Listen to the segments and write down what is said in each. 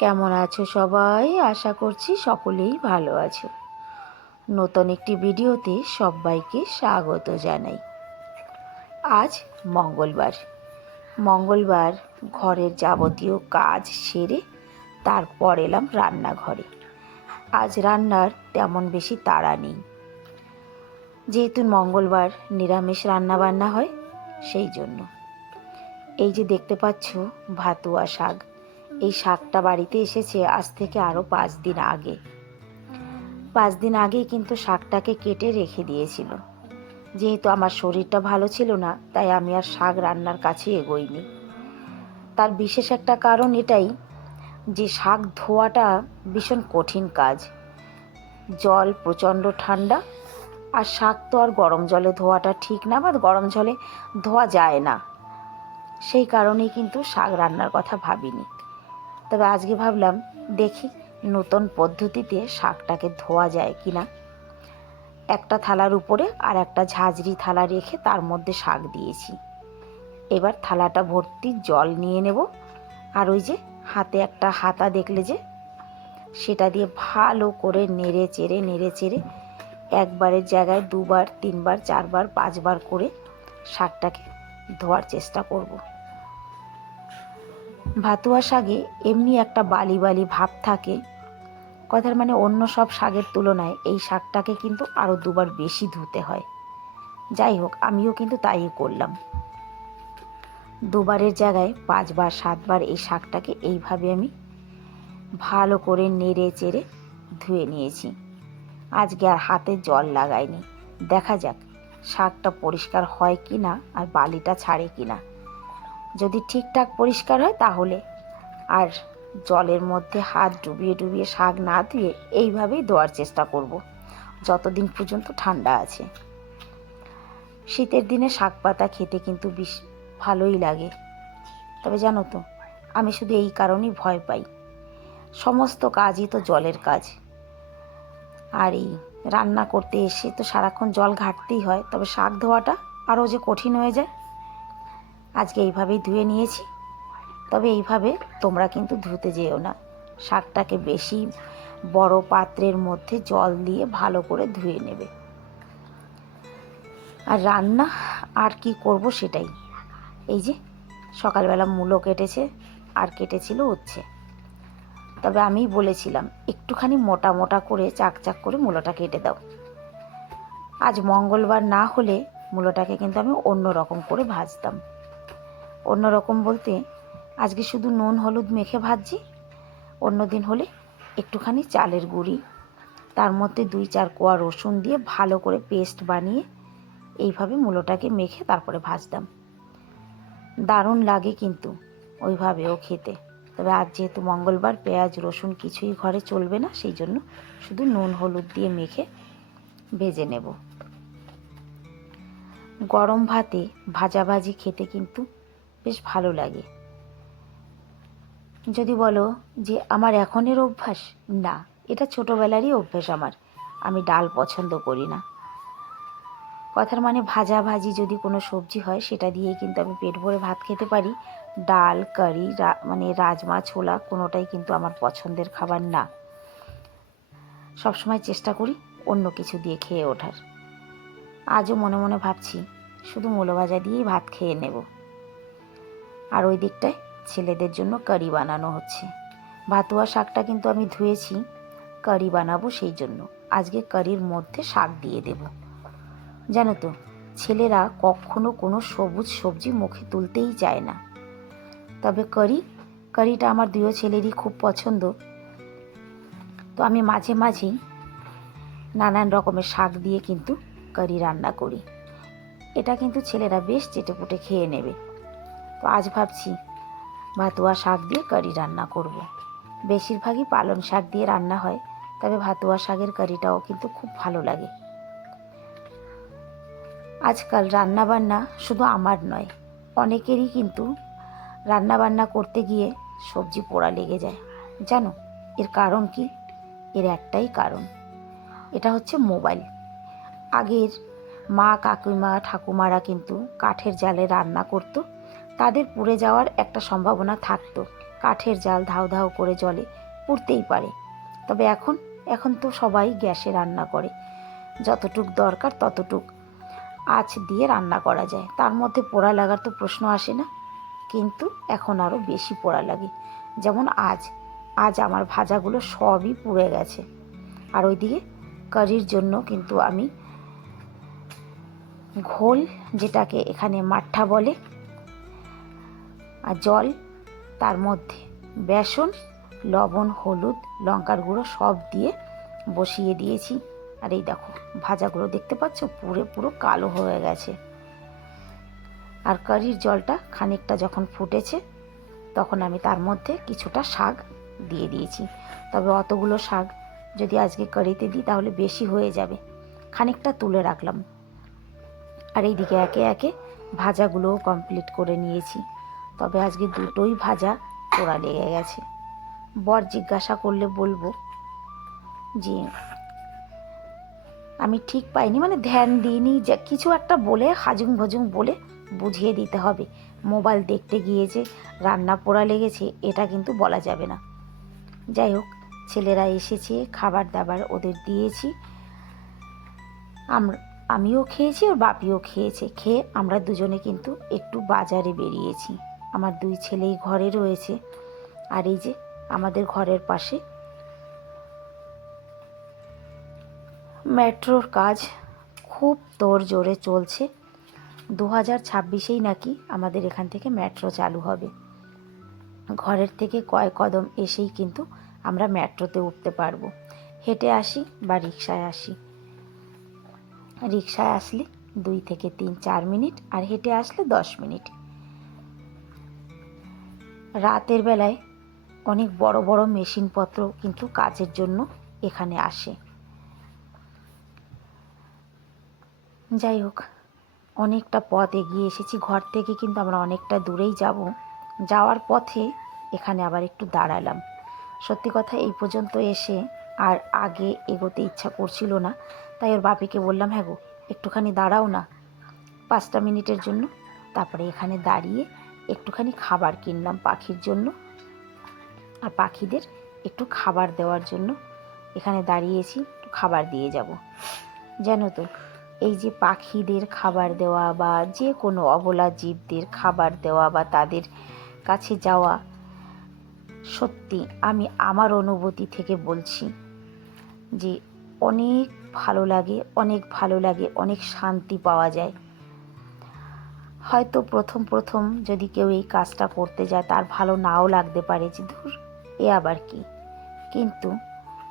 কেমন আছো সবাই? আশা করছি সকলেই ভালো আছো। নতুন একটি ভিডিওতে সবাইকে স্বাগত জানাই। আজ মঙ্গলবার। মঙ্গলবার ঘরের যাবতীয় কাজ সেরে তারপর এলাম রান্নাঘরে। আজ রান্নার তেমন বেশি তাড়া নেই, যেহেতু মঙ্গলবার নিরামিষ রান্না বান্না হয়, সেই জন্য। এই যে দেখতে পাচ্ছ ভাতুয়া শাক, এই শাকটা বাড়িতে এসেছে আজ থেকে আরও 5 দিন আগে। 5 দিন আগেই কিন্তু শাকটাকে কেটে রেখে দিয়েছিল। যেহেতু আমার শরীরটা ভালো ছিল না, তাই আমি আর শাক রান্নার কাছে এগোইনি। তার বিশেষ একটা কারণ এটাই যে শাক ধোয়াটা ভীষণ কঠিন কাজ। জল প্রচণ্ড ঠান্ডা, আর শাক তো আর গরম জলে ধোয়াটা ঠিক না, বা গরম জলে ধোয়া যায় না। সেই কারণেই কিন্তু শাক রান্নার কথা ভাবিনি। তবে আজকে ভাবলাম দেখি নতুন পদ্ধতিতে শাকটাকে ধোয়া যায় কি না। একটা থালার উপরে আর একটা ঝাঁঝরি থালা রেখে তার মধ্যে শাক দিয়েছি। এবার থালাটা ভর্তি জল নিয়ে নেব, আর ওই যে হাতে একটা হাতা দেখলে যে, সেটা দিয়ে ভালো করে নেড়ে চেড়ে একবারের জায়গায় 2বার 3বার 4বার 5বার করে শাকটাকে ধোয়ার চেষ্টা করব। ভাতুয়া শাকে এমনি একটা বালি বালি ভাব থাকে, কথার মানে অন্য সব শাকের তুলনায় এই শাকটাকে কিন্তু আরও 2বার বেশি ধুতে হয়। যাই হোক, আমিও কিন্তু তাই করলাম। 2বারের জায়গায় 5বার 7বার এই শাকটাকে এইভাবে আমি ভালো করে নেড়ে চেড়ে ধুয়ে নিয়েছি। আজকে আর হাতে জল লাগাইনি। দেখা যাক শাকটা পরিষ্কার হয় কি না, আর বালিটা ছাড়ে কি না। যদি ঠিকঠাক পরিষ্কার হয় তাহলে আর জলের মধ্যে হাত ডুবিয়ে শাক না ধুয়ে এইভাবেই ধোয়ার চেষ্টা করব, যতদিন পর্যন্ত ঠান্ডা আছে। শীতের দিনে শাক পাতা খেতে কিন্তু বেশ ভালোই লাগে। তবে জানো তো, আমি শুধু এই কারণেই ভয় পাই, সমস্ত কাজই তো জলের কাজ, আর এই রান্না করতে এসে তো সারাক্ষণ জল ঘাটতেই হয়। তবে শাক ধোয়াটা আরও যে কঠিন হয়ে যায়। আজকে এইভাবেই ধুয়ে নিয়েছি। তবে এইভাবে তোমরা কিন্তু ধুতে যেও না, শাকটাকে বেশি বড় পাত্রের মধ্যে জল দিয়ে ভালো করে ধুয়ে নেবে। আর রান্না আর কি করব সেটাই। এই যে সকালবেলা মূলো কেটেছে, আর কেটেছিল উচ্ছে। তবে আমি বলেছিলাম একটুখানি মোটা মোটা করে চাক চাক করে মূলোটা কেটে দাও। আজ মঙ্গলবার না হলে মূলোটাকে কিন্তু আমি অন্য রকম করে ভাজতাম। অন্য রকম বলতে আজকে শুধু নুন হলুদ মেখে ভাজছি। অন্য দিন হলে একটুখানি চালের গুঁড়ি, তার মধ্যে 2-4 কোয়া রসুন দিয়ে ভালো করে পেস্ট বানিয়ে এইভাবে মূলোটাকে মেখে তারপরে ভাজতাম। দারুণ লাগে কিন্তু ওইভাবেও খেতে। তবে আজ যেহেতু মঙ্গলবার, পেঁয়াজ রসুন কিছুই ঘরে চলবে না, সেই জন্য শুধু নুন হলুদ দিয়ে মেখে ভেজে নেব। গরম ভাতে ভাজাভাজি খেতে কিন্তু বেশ ভালো লাগে। যদি বলো যে আমার এখনের অভ্যাস, না, এটা ছোটোবেলারই অভ্যাস আমার। আমি ডাল পছন্দ করি না। কথার মানে ভাজাভাজি যদি কোনো সবজি হয় সেটা দিয়েই কিন্তু আমি পেট ভরে ভাত খেতে পারি। ডাল কারি মানে রাজমা ছোলা কোনোটাই কিন্তু আমার পছন্দের খাবার না। সবসময় চেষ্টা করি অন্য কিছু দিয়ে খেয়ে ওঠার। আজও মনে মনে ভাবছি শুধু মূলো ভাজা দিয়েই ভাত খেয়ে নেব। আর ওই দিকটায় ছেলেদের জন্য কারি বানানো হচ্ছে। ভাতুয়া শাকটা কিন্তু আমি ধুয়েছি, কারি বানাবো, সেই জন্য আজকে কারির মধ্যে শাক দিয়ে দেব। জানো তো, ছেলেরা কখনো কোনো সবুজ সবজি মুখে তুলতেই চায় না। তবে কারিটা আমার 2 ছেলেরই খুব পছন্দ। তো আমি মাঝে মাঝেই নানান রকমের শাক দিয়ে কিন্তু কারি রান্না করি। এটা কিন্তু ছেলেরা বেশ চেটেপুটে খেয়ে নেবে। তো আজ ভাবছি ভাতুয়া শাক দিয়ে কারি রান্না করব। বেশিরভাগই পালং শাক দিয়ে রান্না হয়, তবে ভাতুয়া শাকের কারিটাও কিন্তু খুব ভালো লাগে। আজকাল রান্নাবান্না শুধু আমার নয়, অনেকেরই কিন্তু রান্নাবান্না করতে গিয়ে সবজি পোড়া লেগে যায়। জানো এর কারণ কি? এর একটাই কারণ, এটা হচ্ছে মোবাইল। আগের মা কাকিমা ঠাকুমারা কিন্তু কাঠের জালে রান্না করতো, তাদের পুড়ে যাওয়ার একটা সম্ভাবনা থাকতো, কাঠের জাল ধাউ ধাউ করে জ্বলে, পুড়তেই পারে। তবে এখন তো সবাই গ্যাসে রান্না করে, যতটুক দরকার ততটুক আঁচ দিয়ে রান্না করা যায়, তার মধ্যে পোড়া লাগার তো প্রশ্ন আসে না। কিন্তু এখন আরও বেশি পোড়া লাগে। যেমন আজ আমার ভাজাগুলো সবই পুড়ে গেছে। আর ওইদিকে কারির জন্য কিন্তু আমি ঘোল, যেটাকে এখানে মাঠা বলে, আর জল, তার মধ্যে বেসন, লবণ, হলুদ, লঙ্কার গুঁড়ো সব দিয়ে বসিয়ে দিয়েছি। আর এই দেখো ভাজাগুলো দেখতে পাচ্ছ পুরো কালো হয়ে গেছে। আর কারির জলটা খানিকটা যখন ফুটেছে তখন আমি তার মধ্যে কিছুটা শাক দিয়ে দিয়েছি। তবে অতগুলো শাক যদি আজকে কারিতে দিই তাহলে বেশি হয়ে যাবে, খানিকটা তুলে রাখলাম। আর এইদিকে একে একে ভাজাগুলোও কমপ্লিট করে নিয়েছি। তবে আজকে দুটোই ভাজা পোড়া লেগে গেছে। বর জিজ্ঞাসা করলে বলবো যে আমি ঠিক পাইনি, মানে ধ্যান দিইনি, যে কিছু একটা বলে হাজুং ভাজুং বলে বুঝিয়ে দিতে হবে। মোবাইল দেখতে গিয়ে যে রান্না পোড়া লেগেছে এটা কিন্তু বলা যাবে না। যাই হোক, ছেলেরা এসেছে, খাবার দাবার ওদের দিয়েছি, আমিও খেয়েছি, ওর বাপিও খেয়েছে। খেয়ে আমরা দুজনে কিন্তু একটু বাজারে বেরিয়েছি। আমার দুই ছেলেই ঘরে রয়েছে। আর এই যে আমাদের ঘরের পাশে মেট্রোর কাজ খুব তোড়জোড়ে চলছে। 2026-এই নাকি আমাদের এখান থেকে মেট্রো চালু হবে। ঘরের থেকে কয়েক কদম এসেই কিন্তু আমরা মেট্রোতে উঠতে পারবো। হেঁটে আসি বা রিকশায় আসি। রিকশায় আসলে 2 থেকে 3-4 মিনিট, আর হেঁটে আসলে 10 মিনিট। রাতের বেলায় অনেক বড় বড় মেশিনপত্র কিন্তু কাজের জন্য এখানে আসে। যাই হোক, অনেকটা পথ এগিয়ে এসেছি। ঘর থেকে কিন্তু আমরা অনেকটা দূরেই যাব। যাওয়ার পথে এখানে আবার একটু দাঁড়ালাম। সত্যি কথা, এই পর্যন্ত এসে আর আগে এগোতে ইচ্ছা করছিল না। তাই ওর বাপিকে বললাম, হ্যাঁ গো একটুখানি দাঁড়াও না 5টা মিনিটের জন্য। তারপরে এখানে দাঁড়িয়ে একটুখানি খাবার কিনলাম পাখির জন্য, আর পাখিদের একটু খাবার দেওয়ার জন্য এখানে দাঁড়িয়েছি, একটু খাবার দিয়ে যাব। জানো তো, এই যে পাখিদের খাবার দেওয়া বা যে কোনো অবলা জীবদের খাবার দেওয়া বা তাদের কাছে যাওয়া, সত্যি আমি আমার অনুভূতি থেকে বলছি যে অনেক ভালো লাগে, অনেক ভালো লাগে, অনেক শান্তি পাওয়া যায়। হয়তো প্রথম যদি কেউ এই কাজটা করতে যায় তার ভালো নাও লাগতে পারে, যে ধুর এ আবার কি, কিন্তু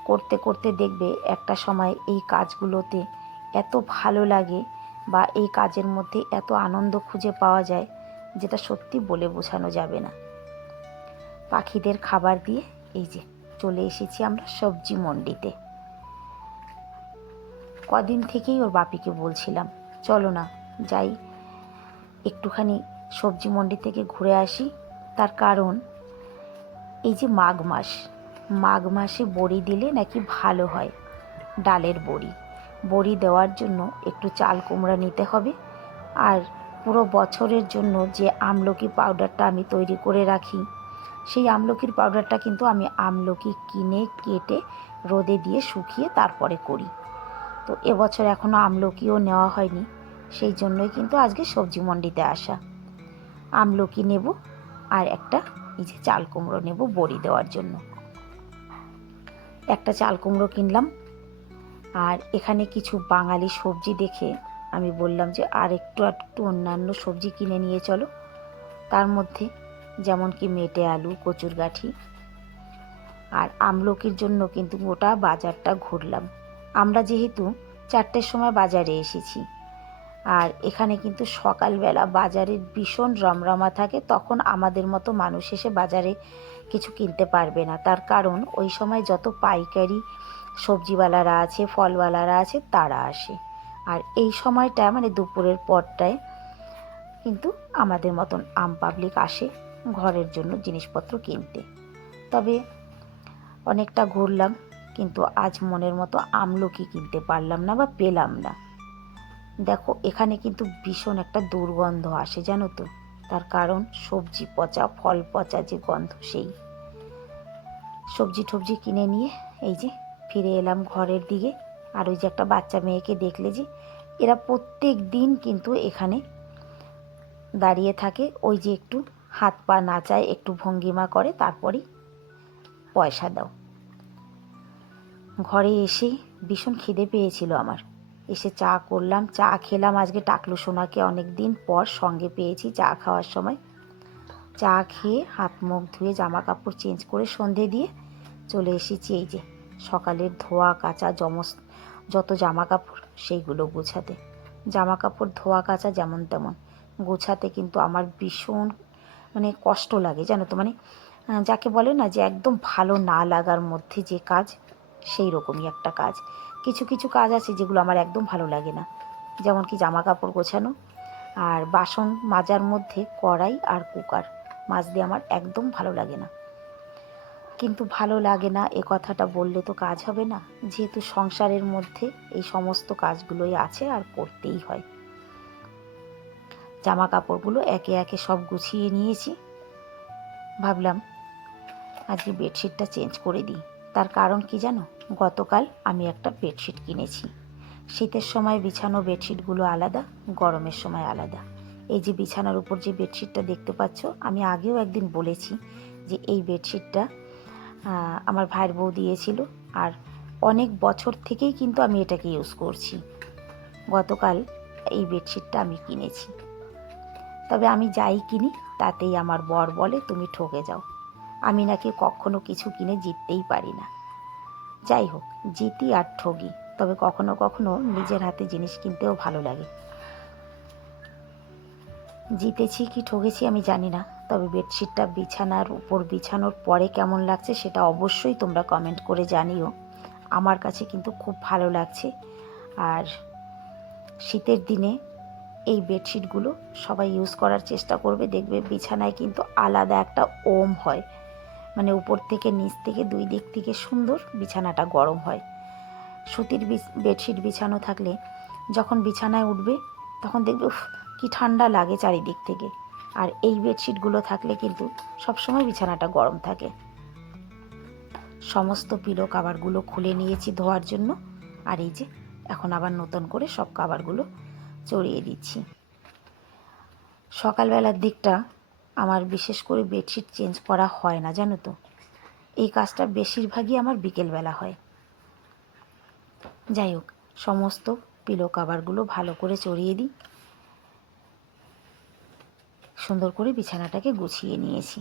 করতে করতে দেখবে একটা সময় এই কাজগুলোতে এত ভালো লাগে বা এই কাজের মধ্যে এত আনন্দ খুঁজে পাওয়া যায় যেটা সত্যি বলে বোঝানো যাবে না। পাখিদের খাবার দিয়ে এই যে চলে এসেছি আমরা সবজি মন্ডিতে। কদিন থেকেই ওর বাপিকে বলছিলাম, চলো না যাই একটুখানি সবজি মন্ডি থেকে ঘুরে আসি। তার কারণ এই যে মাঘ মাসে বড়ি দিলে নাকি ভালো হয়। ডালের বড়ি দেওয়ার জন্য একটু চাল কুমড়া নিতে হবে। আর পুরো বছরের জন্য যে আমলকি পাউডারটা আমি তৈরি করে রাখি, সেই আমলকির পাউডারটা কিন্তু আমি আমলকি কিনে কেটে রোদে দিয়ে শুকিয়ে তারপরে করি। তো এবছর এখনও আমলকিও নেওয়া হয়নি, সেই জন্যই কিন্তু আজকে সবজি মন্ডিতে আসা। আমলকি নেব আর একটা এই যে চাল কুমড়ো নেব বড়ি দেওয়ার জন্য। একটা চাল কুমড়ো কিনলাম। আর এখানে কিছু বাঙালি সবজি দেখে আমি বললাম যে আর একটু অন্যান্য সবজি কিনে নিয়ে চলো। তার মধ্যে যেমন কি মেটে আলু, কচুরগাঠি আর আমলকির জন্য কিন্তু গোটা বাজারটা ঘুরলাম। আমরা যেহেতু 4টের সময় বাজারে এসেছি, আর এখানে কিন্তু সকালবেলা বাজারের ভীষণ রমরমা থাকে, তখন আমাদের মতো মানুষ এসে বাজারে কিছু কিনতে পারবে না। তার কারণ ওই সময় যত পাইকারি সবজিওয়ালারা আছে, ফলওয়ালারা আছে, তারা আসে। আর এই সময়টা মানে দুপুরের পরটায় কিন্তু আমাদের মতন আম পাবলিক আসে ঘরের জন্য জিনিসপত্র কিনতে। তবে অনেকটা ঘুরলাম, কিন্তু আজ মনের মতো আমলকি কিনতে পারলাম না বা পেলাম না। দেখো এখানে কিন্তু ভীষণ একটা দুর্গন্ধ আসে জানো তো, তার কারণ সবজি পচা, ফল পচা যে গন্ধ সেই। সবজি টবজি কিনে নিয়ে এই যে ফিরে এলাম ঘরের দিকে। আর ওই যে একটা বাচ্চা মেয়েকে দেখলে যে, এরা প্রত্যেক দিন কিন্তু এখানে দাঁড়িয়ে থাকে, ওই যে একটু হাত পা নাচায়, একটু ভঙ্গিমা করে, তারপরেই পয়সা দাও। ঘরে এসে ভীষণ খিদে পেয়েছিল আমার, এসে চা করলাম, চা খেলাম। আজকে টাকলু সোনাকে অনেক দিন পর সঙ্গে পেয়েছি চা খাওয়ার সময়। চা খেয়ে হাত মুখ ধুয়ে জামা কাপড় চেঞ্জ করে সন্ধে দিয়ে চলে এসেছি এই যে সকালের ধোয়া কাচা যত জামা কাপড় সেইগুলো গোছাতে। জামা কাপড় ধোয়া কাচা যেমন তেমন গোছাতে কিন্তু আমার ভীষণ মানে কষ্ট লাগে, জানো তো। মানে যাকে বলে না যে একদম ভালো না লাগার মধ্যে যে কাজ, সেই রকমই একটা কাজ। কিছু কিছু কাজ আছে যেগুলো আমার একদম ভালো লাগে না, যেমন কি জামা কাপড় গোছানো আর বাসন মাজার মধ্যে কড়াই আর কুকার মাজতে আমার একদম ভালো লাগে না। কিন্তু ভালো লাগে না এ কথাটা বললে তো কাজ হবে না, যেহেতু সংসারের মধ্যে এই সমস্ত কাজগুলোই আছে আর করতেই হয়। জামা কাপড়গুলো একে একে সব গুছিয়ে নিয়েছি। ভাবলাম আজকে বেডশিটটা চেঞ্জ করে দিই। তার কারণ কি জানো, গতকাল আমি একটা বেডশিট কিনেছি। শীতের সময় বিছানো বেডশিটগুলো আলাদা, গরমের সময় আলাদা। এই যে বিছানার উপর যে বেডশিটটা দেখতে পাচ্ছ, আমি আগেও একদিন বলেছি যে এই বেডশিটটা আমার ভাইয়ের বউ দিয়েছিল, আর অনেক বছর থেকেই কিন্তু আমি এটাকে ইউজ করছি। গতকাল এই বেডশিটটা আমি কিনেছি। তবে আমি যাই কিনি তাতেই আমার বর বলে তুমি ঠকে যাও। আমি নাকি কখনো কিছু কিনে জিততেই পারি না। যাই হোক, জিতি আর ঠগি, তবে কখনো কখনো নিজের হাতে জিনিস কিনতেও ভালো লাগে। জিতেছি কি ঠকেছি আমি জানি না, তবে বেডশিটটা বিছানার উপর বিছানোর পরে কেমন লাগছে সেটা অবশ্যই তোমরা কমেন্ট করে জানিও। আমার কাছে কিন্তু খুব ভালো লাগছে। আর শীতের দিনে এই বেডশিটগুলো সবাই ইউজ করার চেষ্টা করবে, দেখবে বিছানায় কিন্তু আলাদা একটা ওম হয়, মানে উপর থেকে নিচ থেকে দুই দিক থেকে সুন্দর বিছানাটা গরম হয়। সুতির বেডশিট বিছানো থাকলে যখন বিছানায় উঠবে তখন দেখবে উফ কি ঠান্ডা লাগে চারিদিক থেকে। আর এই বেডশিটগুলো থাকলে কিন্তু সবসময় বিছানাটা গরম থাকে। সমস্ত পিলো কাভারগুলো খুলে নিয়েছি ধোয়ার জন্য। আর এই যে এখন আবার নতুন করে সব কাভারগুলো চড়িয়ে দিচ্ছি। সকালবেলার দিকটা আমার বিশেষ করে বেডশিট চেঞ্জ করা হয় না, জানো তো। এই কাজটা বেশিরভাগই আমার বিকেলবেলা হয়। যাই হোক, সমস্ত পিলো কাভারগুলো ভালো করে চড়িয়ে দিই। সুন্দর করে বিছানাটাকে গুছিয়ে নিয়েছি।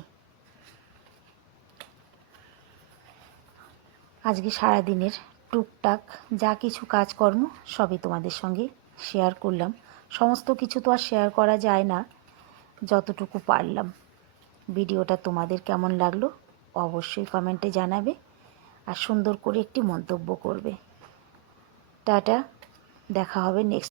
আজকে সারাদিনের টুকটাক যা কিছু কাজকর্ম সবই তোমাদের সঙ্গে শেয়ার করলাম। সমস্ত কিছু তো আর শেয়ার করা যায় না, যতটুকু পারলাম। ভিডিওটা তোমাদের কেমন লাগলো অবশ্যই কমেন্টে জানাবে, আর সুন্দর করে একটি মন্তব্য করবে। টাটা, দেখা হবে নেক্সট